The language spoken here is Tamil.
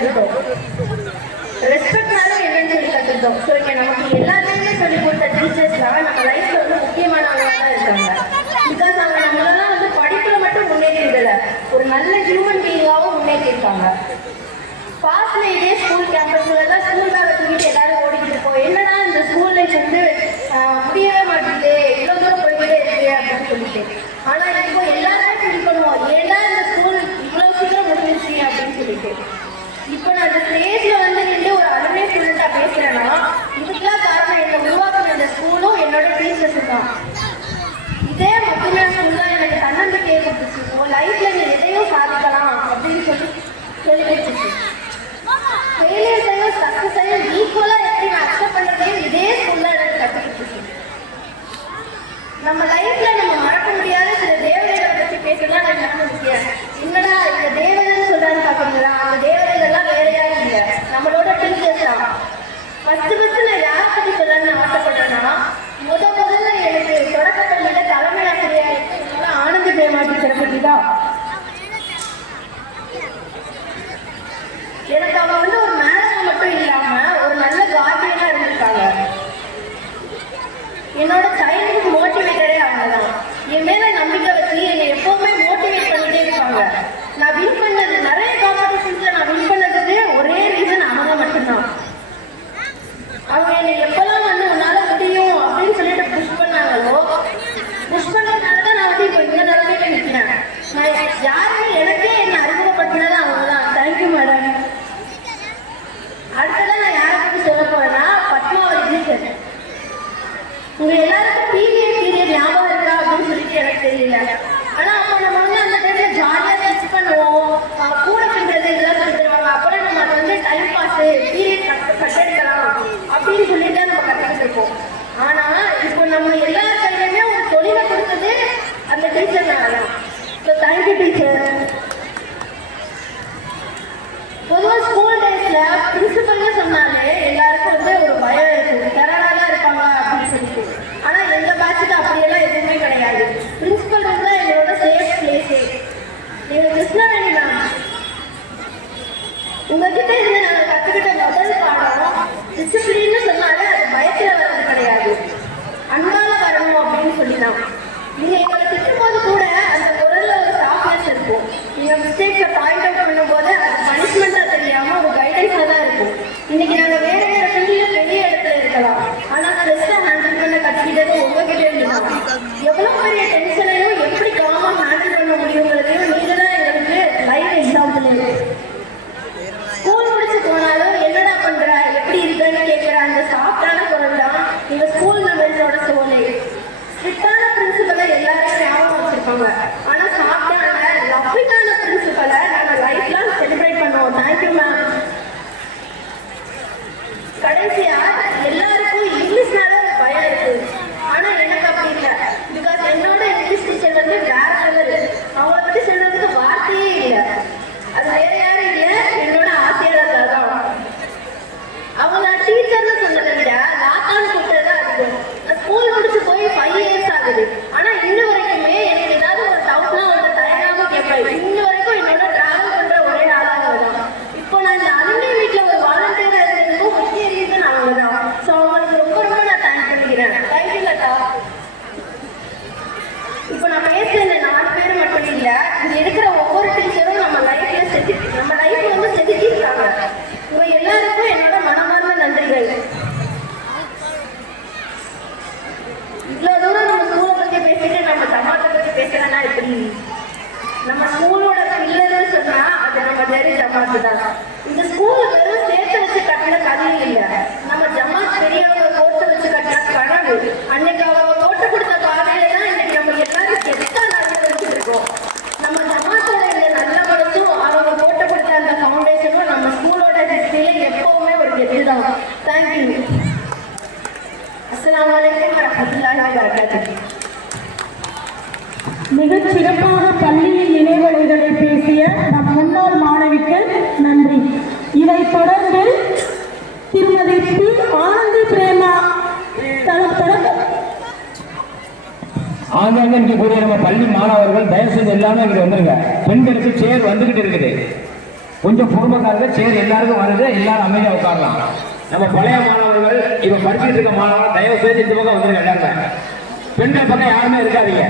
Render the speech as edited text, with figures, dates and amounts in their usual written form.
கற்றுக்கிட்டோம். ரெஸ்பெக்ட்னாலும் என்னன்னு சொல்லி கற்றுக்கிட்டோம். ஸோ இங்கே நமக்கு எல்லாத்தையுமே சொல்லி கொடுத்த டீச்சர்ஸ்லாம் நம்ம லைஃப்ல வந்து முக்கியமானவங்களாக தான் இருக்காங்க. பிகாஸ் அவங்க நம்மளெல்லாம் வந்து படிப்புல மட்டும் முன்னேற்றிடல, ஒரு நல்ல ஹியூமன் பீயிங்காகவும் முன்னேற்றிருக்காங்க. பாஸ்ட்ல இதே ஸ்கூல் கேம்பஸ்ல தான் ஸ்கூல் பேக்கை தூக்கிட்டு எல்லாரும் ஓடிக்கிட்டு இருக்கோம். என்னன்னா இந்த ஸ்கூல் லைஃப் வந்து முடியவே மாட்டேங்குது, இவ்வளோ தூரம் போய்கிட்டே இருக்கு அப்படின்னு சொல்லிட்டு. ஆனா இப்போ எல்லாருமே ஃபீல் பண்ணுவோம், ஏன்னா இந்த ஸ்கூல் இவ்வளோ சீக்கிரம் முடிஞ்சிருச்சு அப்படின்னு சொல்லிட்டு. இப்போ நான் அந்த ஸ்டேஜ்ல வந்து நின்று ஒரு அலுமினி ஸ்டூடெண்டா பேசுறேன்னா இதுக்கெல்லாம் காரணம் என்னை உருவாக்குன இந்த ஸ்கூலும் என்னோட டீச்சர்ஸும் தான். இதே மட்டுமே ஸ்கூல் தான் எனக்கு தன்னம்பிக்கையை கொடுத்துச்சு. உன் லைஃப்ல நீ எதையும் சாதிக்கலாம் அப்படின்னு சொல்லி கொடுத்துச்சு. ஃபெயிலியர்ஸையும் சக்ஸஸையும் ஈக்குவலாக எப்படி நான் அக்செப்ட் பண்ணுறதையும் இதே ஸ்கூல்ல எனக்கு கற்றுக்கிட்டு. நம்ம லைஃப்ல நம்ம மறக்க முடியாத சில தேவதைகளை பற்றி பேசலாம். நான் நினைச்சிருக்கேன், என்னடா இந்த தேவதைன்னு சொல்றான்னு பார்க்கறீங்களா, அந்த தேவதைகள்லாம் வேறையா இல்லை, நம்மளோட டீச்சர்ஸ் தான். ஃபர்ஸ்ட் நான் யாரை பற்றி சொல்லணும்னு ஆசைப்பட்டேன்னா, முதல்ல எனக்கு தொடக்கப்பள்ளியில தலைமை ஆசிரியர் ஆனந்தி பிரேமா டீச்சரை பற்றி தான். எனக்கு அவங்க வந்து ஒரு மேடம் மட்டும் இல்லாம ஒரு நல்ல கார்டியனா இருந்திருக்காங்க. என்னோட சைல்டுஹுட் மோட்டிவேட்டரே அவங்க தான். என் மேல நம்பிக்கை வச்சு என்னை எப்பவுமே மோட்டிவேட் பண்ணிட்டே இருப்பாங்க. நான் வின் பண்ணது நிறைய காம்படிஷன்ஸ்ல நான் வின் பண்ணதுக்கு ஒரே ரீசன் அவங்க மட்டும்தான். அவங்க என்னை எப்பெல்லாம் வந்து உன்னால முடியும் அப்படின்னு சொல்லிட்டு புஷ் பண்ணாங்களோ, புஷ் பண்ணதுனாலதான் நான் வந்து இப்போ இந்த நிலைமையில நிற்கிறேன். நான் யாருமே எனக்கே என்னை அறிமுகப்படுத்தினது அவங்க தான். Thank you madam. அடுத்ததான் நான் யாரை பற்றி சொல்ல போறேன்னா, பத்மாவதி டீச்சர். உங்க எல்லாருக்கும் பீரியட் ஞாபகம் இருக்கா அப்படின்னு சொல்லிட்டு எனக்கு தெரியல. ஆனா அப்ப நம்ம வந்து அந்த டைம்ல ஜாலியா டெஸ்ட் பண்ணுவோம், கூட பின்றது இதெல்லாம் சொல்லி தருவாங்க. அப்புறம் நம்ம அதை வந்து டைம் பாஸ் பீரியட் கட்டெடுக்கலாம் அப்படின்னு சொல்லிட்டு நம்ம கற்றுக்கிட்டு இருப்போம். ஆனா இப்போ நம்ம எல்லா கையிலுமே ஒரு தொழிலை கொடுத்தது அந்த டீச்சர்னால தான். So thank you teacher. பொதுவாக ஸ்கூல் டேஸ்ல பிரின்சிபல்னு சொன்னாலே எல்லாருக்கும் வந்து ஒரு பயம் இருக்கு, டெரராக இருப்பாங்க அப்படின்னு சொல்லிட்டு. ஆனா எங்க பேட்சுக்கு அப்படியெல்லாம் எதுவுமே கிடையாது. பிரின்சிபல் வந்து எங்களோட சேஃப் பிளேஸே. எங்க கிருஷ்ணவேணி மேம், உங்ககிட்ட இருந்து நாங்கள் கற்றுக்கிட்ட முதல் பாடம் டிசிப்ளின்னு சொன்னாலே அது பயத்துல வர்றது கிடையாது, அன்பால வரணும் அப்படின்னு சொல்லிதான். நீங்க எங்களை திட்டும்போது கூட அந்த குரல்ல ஒரு சாஃப்ட்னஸ் இருக்கும். நீங்க மிஸ்டேக்ஸை பாயிண்ட் அவுட் பண்ணும் போது அது பனிஷ்மெண்டா தெரியாம ஒரு கைடன்ஸா தான் இருக்கும். இன்னைக்கு நாங்க வேற வேற ஃபீல்ட்ல பெரிய இடத்துல இருக்கலாம், ஆனா ஸ்ட்ரெஸ்ஸை ஹேண்டில் பண்ண கற்றுக்கிட்டது உங்ககிட்ட இருந்தாங்க. எவ்வளவு பெரிய டென்ஷனையும் எப்படி காமா ஹேண்டில் பண்ண முடியுங்கிறதையும் நீங்க தான் எங்களுக்கு லைவ் எக்ஸாம்பிள். ஸ்கூல் முடிச்சு போனாலும் என்னடா பண்ற எப்படி இருக்குன்னு கேட்கிற அந்த சாஃப்டான குரல் தான் நீங்க ஸ்கூல் மெமரிஸோட சோலை. ஸ்ட்ரிக்டான பிரின்சிபலை எல்லாரும் ஞாபகம் வச்சிருப்பாங்க, ஆனா சாஃப்டான லவ்விங்கான பிரின்சிபலை நாங்க லைஃப் லாங் செலிப்ரேட் பண்ணுவோம். Thank you ma'am. கடைசியா எல்லாருக்கும் இங்கிலீஷ்னால பயம் இருக்கு, ஆனா எனக்கு அப்படி இல்லை. பிகாஸ் என்னோட இங்கிலீஷ் டீச்சர் வந்து வேற லெவல். அவங்கள பத்தி சொல்றதுக்கு வார்த்தையே இல்லை. அது வேற யாரும் இல்லை, என்னோட ஆசிரியர்கள் தான். அவங்க டீச்சர்னு சொன்னதை விட லாக்கான்னு கூப்பிட்டதான் அதிகம். ஸ்கூல் முடிச்சு போய் 5 years ஆகுது, ஆனா இன்ன வரைக்குமே எனக்கு ஏதாவது ஒரு டவுட்னா அவங்க தயங்காம கேட்பேன். இன்ன வரைக்கும் என்னோட டிராவல் பண்ற ஒரே ஆளாக தான். இப்போ நான் இந்த அலுமினி வீட்டில் ஒரு வாலண்டியரா இருந்ததுக்கும் முக்கிய ரீசன் அவங்க தான். ஸோ அவங்களுக்கு ரொம்ப ரொம்ப நான் தேங்க் பண்ணிக்கிறேன். தேங்க்யூ லதா. இப்போ நான் பேசுற இந்த 4 பேர் மட்டும் இல்லை, இங்க இருக்கிற ஒவ்வொரு டீச்சரும் நம்ம லைஃப்ல நம்ம லைஃப் வந்து செதுக்கிட்டாங்க. உங்க எல்லாருக்கும் என்னோட மனமார்ந்த நன்றிகள். இவ்வளவு தூரம் நம்ம ஸ்கூலை பத்தி பேசிட்டு நம்ம ஜமாத்தை பத்தி பேசுறேன்னா எப்படி? நம்ம ஸ்கூலோட பில்லர்னு சொன்னா அது நம்ம ஜெரி ஜமாத்து தான். இந்த ஸ்கூல் வெறும் சேர்த்து வச்சு கட்டின கதையும் இல்லை, நம்ம ஜமாத் பெரியவங்க போட்டு வச்சு கட்டின கனவு. அன்னைக்கு அவங்க போட்டு கொடுத்த பாதையில தான் இன்னைக்கு நம்ம எல்லாரும் கெத்தா நடந்து வச்சிருக்கோம். நம்ம ஜமாத்தோட இந்த நல்ல மனசும் அவங்க போட்டு கொடுத்த அந்த ஃபவுண்டேஷனும் நம்ம ஸ்கூலோட ஹிஸ்டரியில எப்பவுமே ஒரு கெத்து தான். தேங்க்யூ. அஸ்ஸலாமு அலைக்கும் வரஹ்மத்துல்லாஹி வபரகாத்துஹு. மிகச் சிறப்பாக பள்ளியின் நினைவலைகளை பேசிய நம் முன்னாள் மாணவிக்கு நன்றி. இதைத் தொடர்ந்து திருமதி பி. ஆனந்தி பிரேமா ஆங்காங்க இருக்கக்கூடிய நம்ம பள்ளி மாணவர்கள் தயவு செய்து எல்லாமே இங்கே வந்துருங்க. பெண்களுக்கு சேர் வந்துகிட்டு இருக்குது. கொஞ்சம் பொறுமைக்காரங்க சேர் எல்லாருக்கும் வருது, எல்லாரும் அமைதியா உட்காரலாம். நம்ம பழைய மாணவர்கள் இப்ப படிச்சுட்டு இருக்க மாணவர்கள் தயவு செய்து இந்த பக்கம் வந்துருங்க. எல்லாருமே பெண்கள் பக்கம் யாருமே இருக்காதீங்க.